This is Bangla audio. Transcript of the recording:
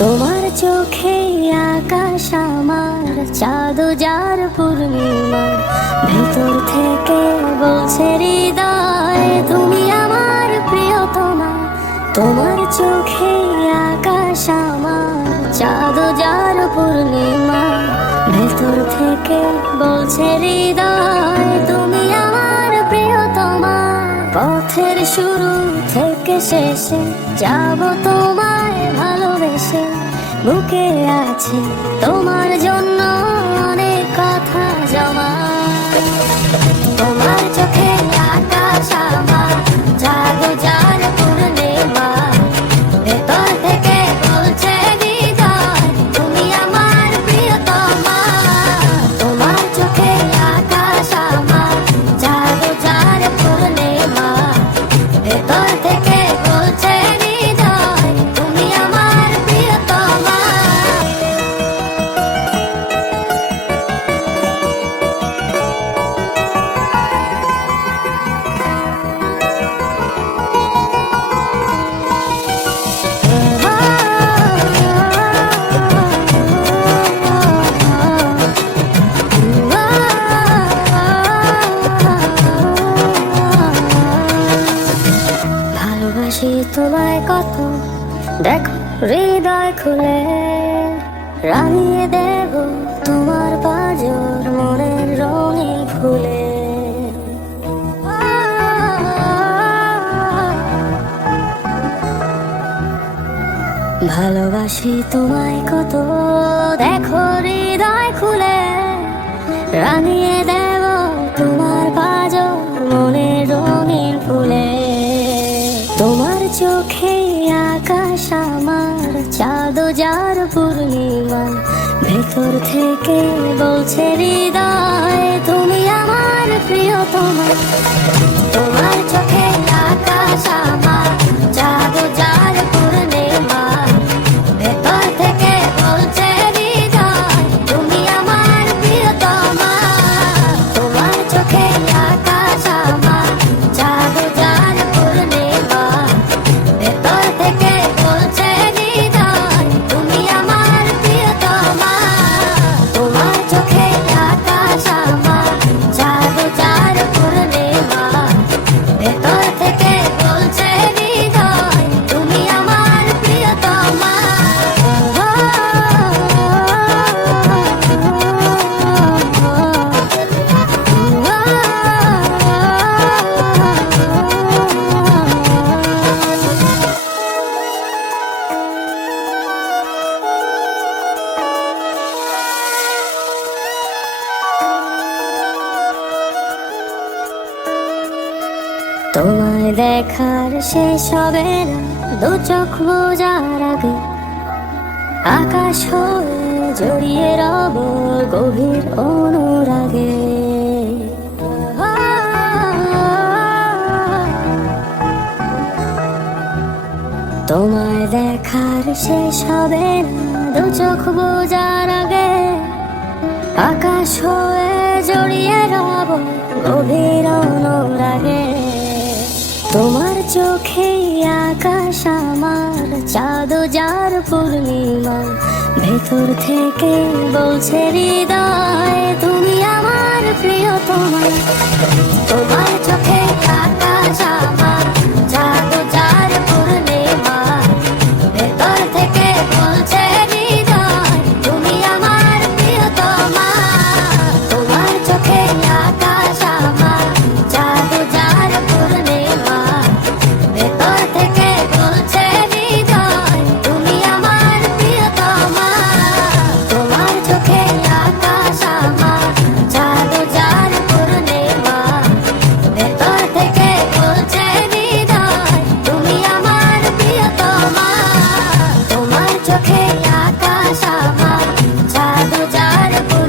তোমার চোখে আকাশ আমার চাঁদ যার পূর্ণিমা, ভেতর থেকে বলছে হৃদয় তুমি আমার প্রিয়তমা। তোমার চোখে আকাশ আমার চাঁদ যার পূর্ণিমা, ভেতর থেকে বলছে হৃদয় তুমি আমার প্রিয়তমা। পথের শুরু থেকে শেষে যাব তোমায় ভালোবেসে, বুকে আছে তোমার জন্য অনেক কথা জমা। তোমার চোখে আকাশ আমার চাঁদ যার পূর্ণিমা, ভেতর থেকে বলছে হৃদয় তুমি আমার প্রিয়তমা। তোমার চোখে আকাশ আমার চাঁদ যার পূর্ণিমা, ভেতর থেকে বলছে হৃদয় তুমি আমার প্রিয়তমা। ভালোবাসি তোমায় কত, দেখো হৃদয় খুলে রাঙিয়ে দেব তোমার পাঁজর মনের রঙিন ফুলে। ভালোবাসি তোমায় কত, দেখো হৃদয় খুলে রাঙিয়ে দেব তোমার পাঁজর মনের রঙিন ফুলে। তোমার চোখে আকাশ আমার চাঁদ যার পূর্ণিমা, ভেতর থেকে বলছে হৃদয় তুমি আমার প্রিয়তমা। তোমার চোখে আকাশ আমার চাঁদ যার পূর্ণিমা, ভেতর থেকে বলছে হৃদয় তুমি আমার প্রিয়তমা। তোমার চোখে আকাশ আমার চাঁদ যার পূর্ণিমা, ভেতর থেকে বলছে হৃদয় তুমি আমার প্রিয়তমা। তোমার চোখে আকাশ আমার চাঁদ যার পূর্ণিমা, ভেতর থেকে বলছে হৃদয় তুমি আমার প্রিয়তমা। তোমায় দেখার শেষ হবে না দু চোখ বোঝার আগে, আকাশ হয়ে জড়িয়ে রব গভীর অনুরাগে। তোমায় দেখার শেষ হবে না দু চোখ বোঝার আগে, আকাশ হয়ে জড়িয়ে রব গভীর অনুরাগে। তোমার চোখে আকাশ আমার চাঁদ যার পূর্ণিমা, ভেতর থেকে বলছে হৃদয়